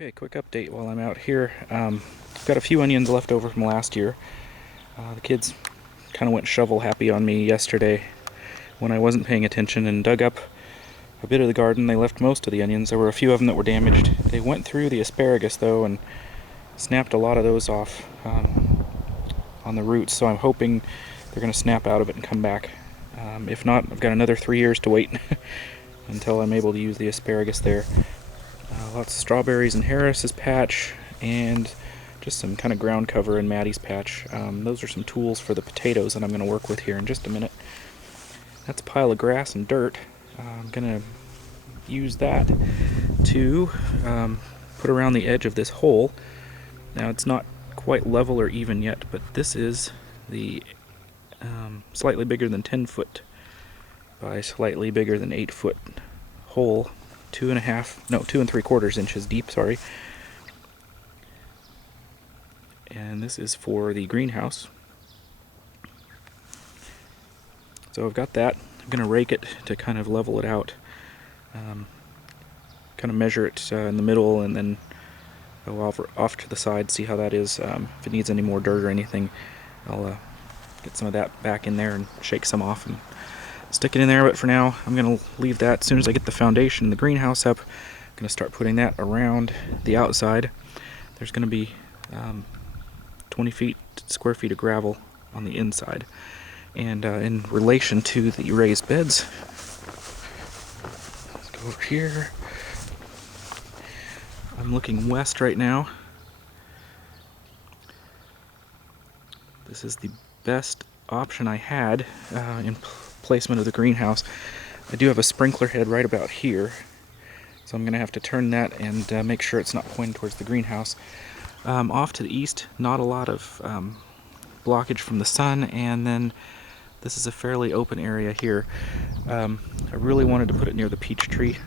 Okay, quick update while I'm out here. I've got a few onions left over from last year. The kids kind of went shovel happy on me yesterday when I wasn't paying attention and dug up a bit of the garden. They left most of the onions. There were a few of them that were damaged. They went through the asparagus though and snapped a lot of those off on the roots, so I'm hoping they're going to snap out of it and come back. If not, I've got another 3 years to wait until I'm able to use the asparagus there. Lots of strawberries in Harris's patch, and just some kind of ground cover in Maddie's patch. Those are some tools for the potatoes that I'm going to work with here in just a minute. That's a pile of grass and dirt. I'm going to use that to put around the edge of this hole. Now it's not quite level or even yet, but this is the slightly bigger than 10 foot by slightly bigger than 8 foot hole. 2 3/4 inches deep, sorry. And this is for the greenhouse. So I've got that. I'm going to rake it to kind of level it out. Kind of measure it in the middle and then go off to the side, see how that is. If it needs any more dirt or anything, I'll get some of that back in there and shake some off and stick it in there. But for now, I'm going to leave that. As soon as I get the foundation in the greenhouse up, I'm going to start putting that around the outside. There's going to be 20 square feet of gravel on the inside. And in relation to the raised beds, let's go over here. I'm looking west right now. This is the best option I had in placement of the greenhouse. I do have a sprinkler head right about here, so I'm going to have to turn that and make sure it's not pointing towards the greenhouse. Off to the east, not a lot of blockage from the sun, and then this is a fairly open area here. I really wanted to put it near the peach tree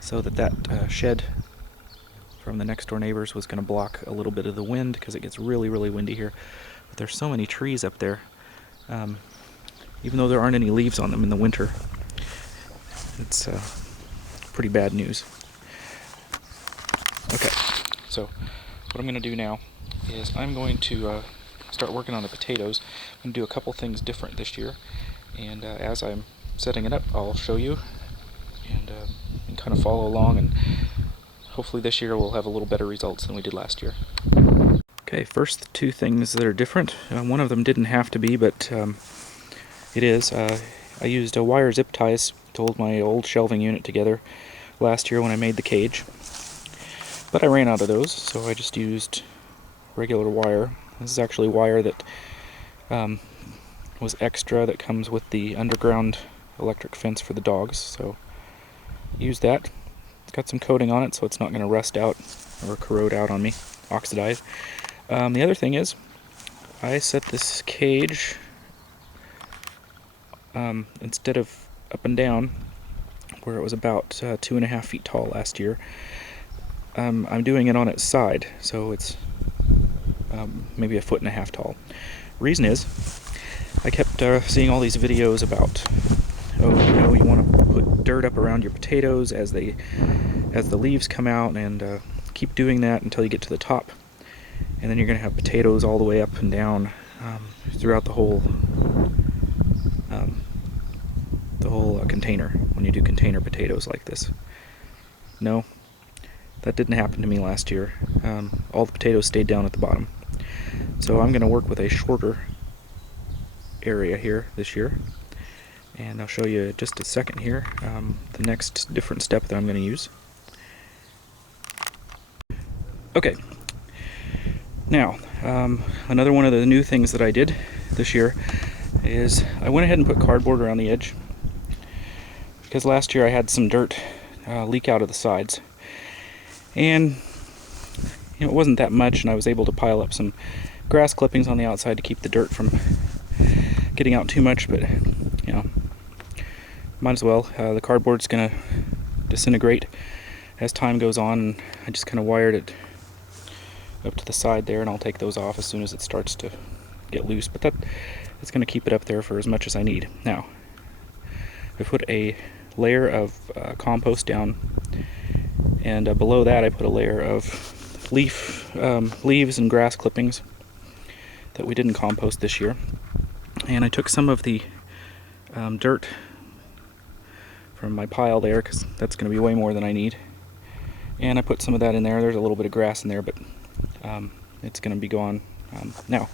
so that shed from the next door neighbors was going to block a little bit of the wind, because it gets really, really windy here. But there's so many trees up there. Even though there aren't any leaves on them in the winter, it's pretty bad news. Okay, so what I'm going to do now is I'm going to start working on the potatoes. I'm going to do a couple things different this year, and as I'm setting it up, I'll show you and kind of follow along, and hopefully this year we'll have a little better results than we did last year. Okay, first two things that are different. One of them didn't have to be, but it is. I used wire zip ties to hold my old shelving unit together last year when I made the cage, but I ran out of those, so I just used regular wire. This is actually wire that was extra that comes with the underground electric fence for the dogs, so use that. It's got some coating on it, so it's not going to rust out or corrode out on me, oxidize. The other thing is, I set this cage instead of up and down, where it was about 2.5 feet tall last year. I'm doing it on its side, so it's maybe 1.5 feet tall. Reason is, I kept seeing all these videos about, you want to put dirt up around your potatoes as the leaves come out, and keep doing that until you get to the top, and then you're going to have potatoes all the way up and down throughout the whole container when you do container potatoes like this. No, that didn't happen to me last year. All the potatoes stayed down at the bottom. So I'm going to work with a shorter area here this year, and I'll show you just a second here the next different step that I'm going to use. Okay, now another one of the new things that I did this year is I went ahead and put cardboard around the edge, because last year I had some dirt leak out of the sides, and it wasn't that much, and I was able to pile up some grass clippings on the outside to keep the dirt from getting out too much, but might as well. The cardboard's gonna disintegrate as time goes on, and I just kind of wired it up to the side there, and I'll take those off as soon as it starts to get loose, but it's going to keep it up there for as much as I need. Now, I put a layer of compost down And below that I put a layer of leaves and grass clippings that we didn't compost this year. And I took some of the dirt from my pile there, because that's going to be way more than I need. And I put some of that in there. There's a little bit of grass in there, but it's going to be gone now.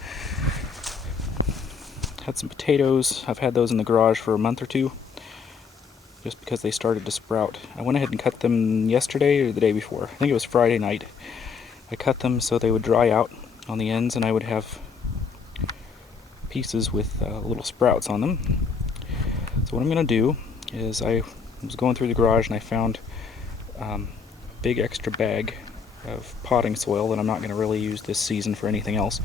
Had some potatoes. I've had those in the garage for a month or two, just because they started to sprout. I went ahead and cut them yesterday or the day before. I think it was Friday night. I cut them so they would dry out on the ends, and I would have pieces with little sprouts on them. So what I'm going to do is, I was going through the garage and I found a big extra bag of potting soil that I'm not going to really use this season for anything else.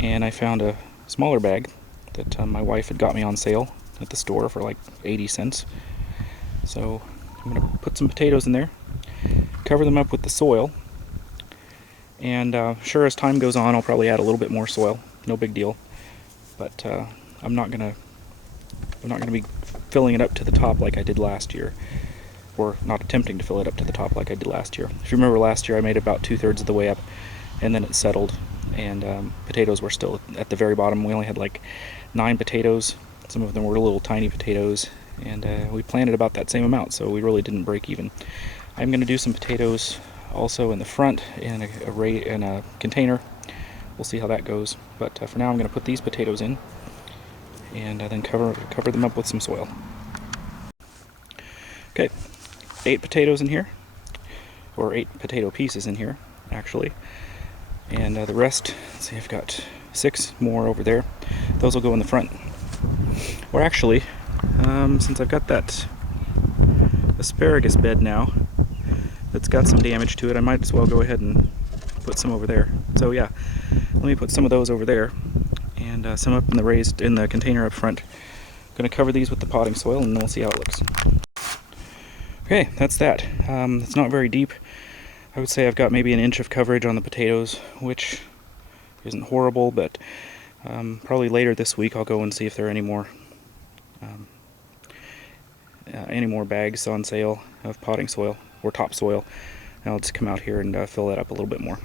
And I found a smaller bag that my wife had got me on sale at the store for like 80 cents. So I'm going to put some potatoes in there, cover them up with the soil, and sure, as time goes on I'll probably add a little bit more soil, no big deal. But I'm not gonna be filling it up to the top like I did last year, or not attempting to fill it up to the top like I did last year. If you remember, last year I made about 2/3 of the way up, and then it settled, and potatoes were still at the very bottom. We only had like 9 potatoes. Some of them were little tiny potatoes, and we planted about that same amount, so we really didn't break even. I'm going to do some potatoes also in the front in a container. We'll see how that goes, but for now I'm going to put these potatoes in, and then cover them up with some soil. Okay, 8 potatoes in here, or 8 potato pieces in here actually, and the rest, let's see, I've got 6 more over there. Those will go in the front. Or actually, since I've got that asparagus bed now that's got some damage to it, I might as well go ahead and put some over there. So yeah, let me put some of those over there, and some up in the container up front. I'm going to cover these with the potting soil, and then we'll see how it looks. Okay, that's that. It's not very deep. I would say I've got maybe an inch of coverage on the potatoes, which isn't horrible, but probably later this week I'll go and see if there are any more bags on sale of potting soil or topsoil. And I'll just come out here and fill that up a little bit more.